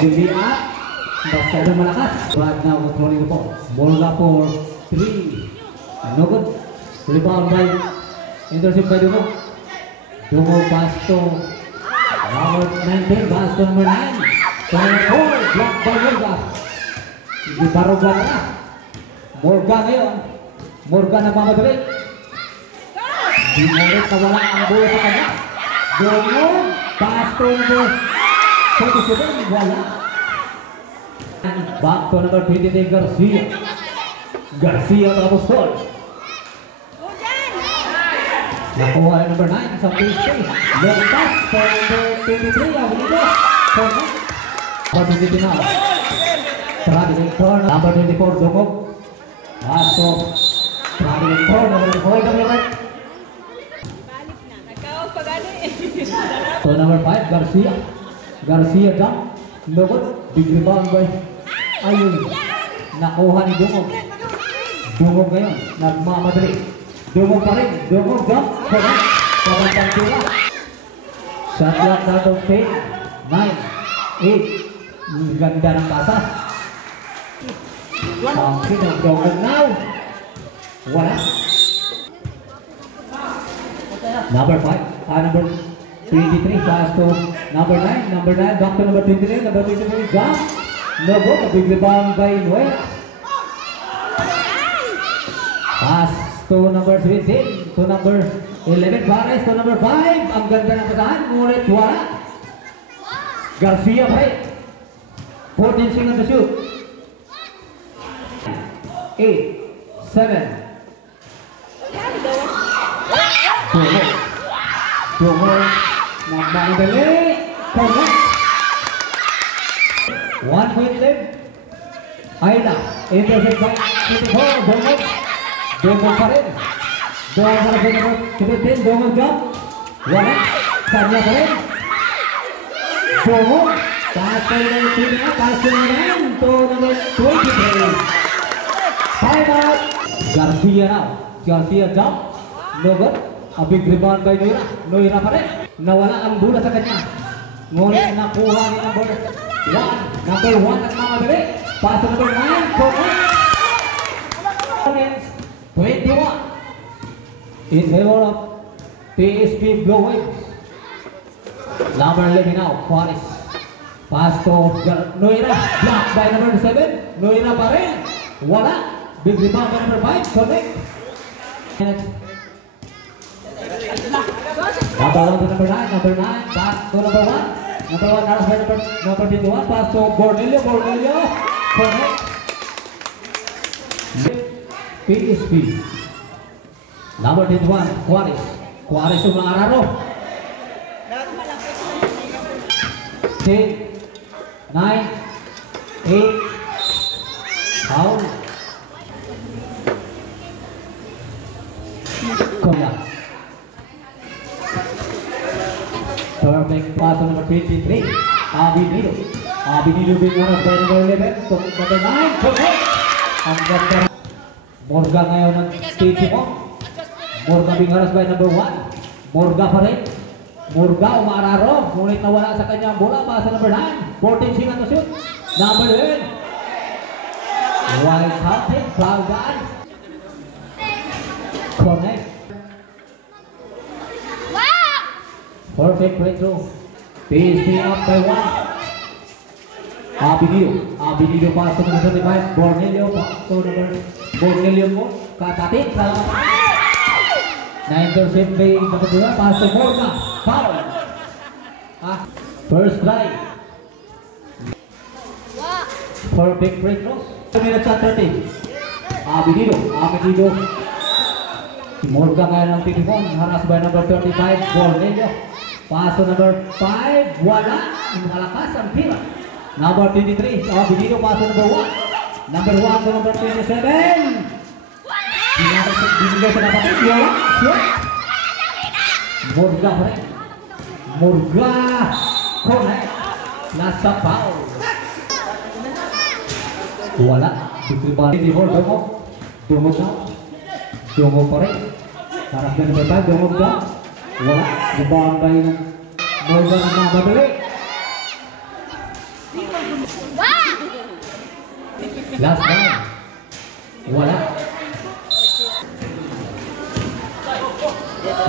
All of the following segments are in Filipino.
Julia, masyadong malakas. But now controlling the ball. Morga for 3. No good. Rebound by intercept by Dungo. Dungo pass to number 19. Pass to number 9. 24. Block by Morga. Hindi Baroga na. Morga ngayon. Morga nagmamadali. Di Moret nawala ang bola sa kanya. Dungo. Pass to number 27. Wala. Back to number 23. Garcia. Garcia tapos tol. Nakuha na number 9 sa PSP. Long pass for number 23. Abinido. Number 23 na. Traveling turn. Number 24. Dungog. Paso. Traveling turn. Number 24. To number 5. Garcia. Garcia jump. No good. Big rebound by Ayun. Nakuha ni Dungog. Dungog ngayon. Nagmamadali. Dungog pa rin. Dungog jump. Correct. Pabantang tira. Shot clock na itong 10, 9, 8. Ganda ng pasa. Pangkin ang Dungog now. Wala. Number 5. Number 23. Pass to number 9. Number 9. Back to number 23. Number 23. Jump. No good. A big rebound by Noel. Pass to number 17. To number 11. Pares to number 5. Ang ganda ng pasahan. Ngunit wala. Garcia pa rin. 14 seconds to shoot. 8, 7. Tuhol. Nagmamadali. Correct. 1 point left. Aina. Intercept by 24. Dungog. Dungog pa rin. Dungog pa rin. 17. Dungog jump. Wala. Kanya pa rin. Dungog. Pass pa rin ang team na. Pass pa rin to number 23. Time out. Garcia now. Garcia jump. No good. A big rebound by Noira. Noira pa rin. Nawala ang bola sa kanya. Ngunit nakuha ni number 1. Number 1 at mga bebe. Pass to number 9. Correct. 21. In favor of PSP Blue Waves. Number 11 now. Juarez. Pass to Noira. Block by number 7. Noira pa rin. Wala. Big rebound by number 5. Correct. Number 1 to number 9. Number 9. Pass to number 1. Number 1 narrows by number 21. Pass to Bornelio. Bornelio. Correct. PSP. Number 21. Juarez. Juarez yung mga araro. 10, 9, 8. Foul. Koya. Perfect pass on number 23. Abinido. Abinido being honest by number 11. Number 9. Correct. Ang ganda. Morga ngayon ng stage mo. Morga being honest by number 1. Morga pa rin. Morga umararo. Ngunit nawala sa kanyang bola. Pass on number 9. 14 singan to shoot. Number 11. White Houghton. Foul gun. Connect. Perfect breakthrough. PSP up by 1. Abinido. Abinido pass to number 35. Bornelio pass to number Bornelio mo. Katatin sa na-intercept by number 2. Pass to Morga. Foul. First drive. Perfect breakthrough. 2 minutes at 30. Abinido. Abinido. Morga ngayon ang tinipon. Haras by number 35. Bornelio. Pass to number 5. Wala. Malakas ang tira. Number 23. Abinido. Pass to number 1. Number 1 to number 27. Binigay sa kapatid. Wala. Sure. Morga pa rin. Morga. Connect. Nasa foul. Wala. Dikriban. Dungog. Dungog na. Dungog pa rin. Harap na number 5. Dungog na. Wala. Rebound by Morga na mga madali. Last one. Wala.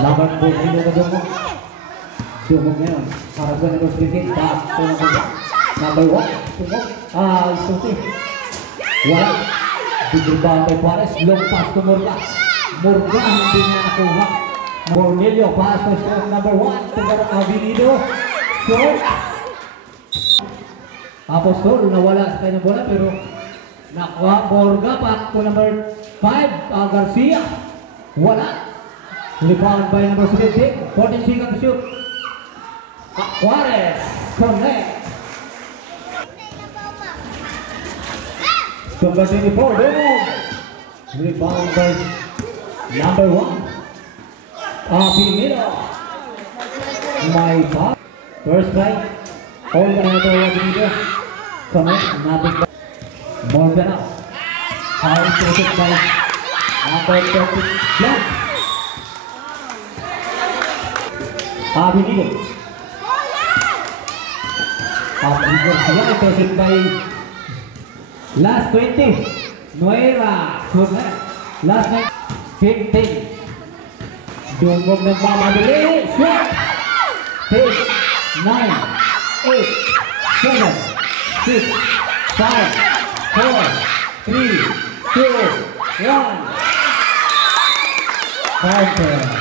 Number 4 na dumog. Dumog ngayon. Para sa number 15. Number 1. Dumog. Isuti. Wala. Bigurbahan kay Juarez. Long pass to Murga. Murga hindi niya nakuha. Cornelio pass to score number 1. Tumara Avenido. Short. Apostol nawala sa kanyang bola pero nakuha Murga pa to number 5. Garcia. Wala. Rebound by number 17. 14 seconds to shoot. Juarez connect. Number 24, Demon. Rebound by number 1. Pinito. My God. First strike. All the other Pinito. Connect. Nothing but more than up. High stated by number 30. Black. Pinito. Pinito. Stated by last 20, Noera, last 15, Dumog nagmamadali, shot, 10, 9, 8, 7, 6, 5, 4, 3, 2, 1, counter.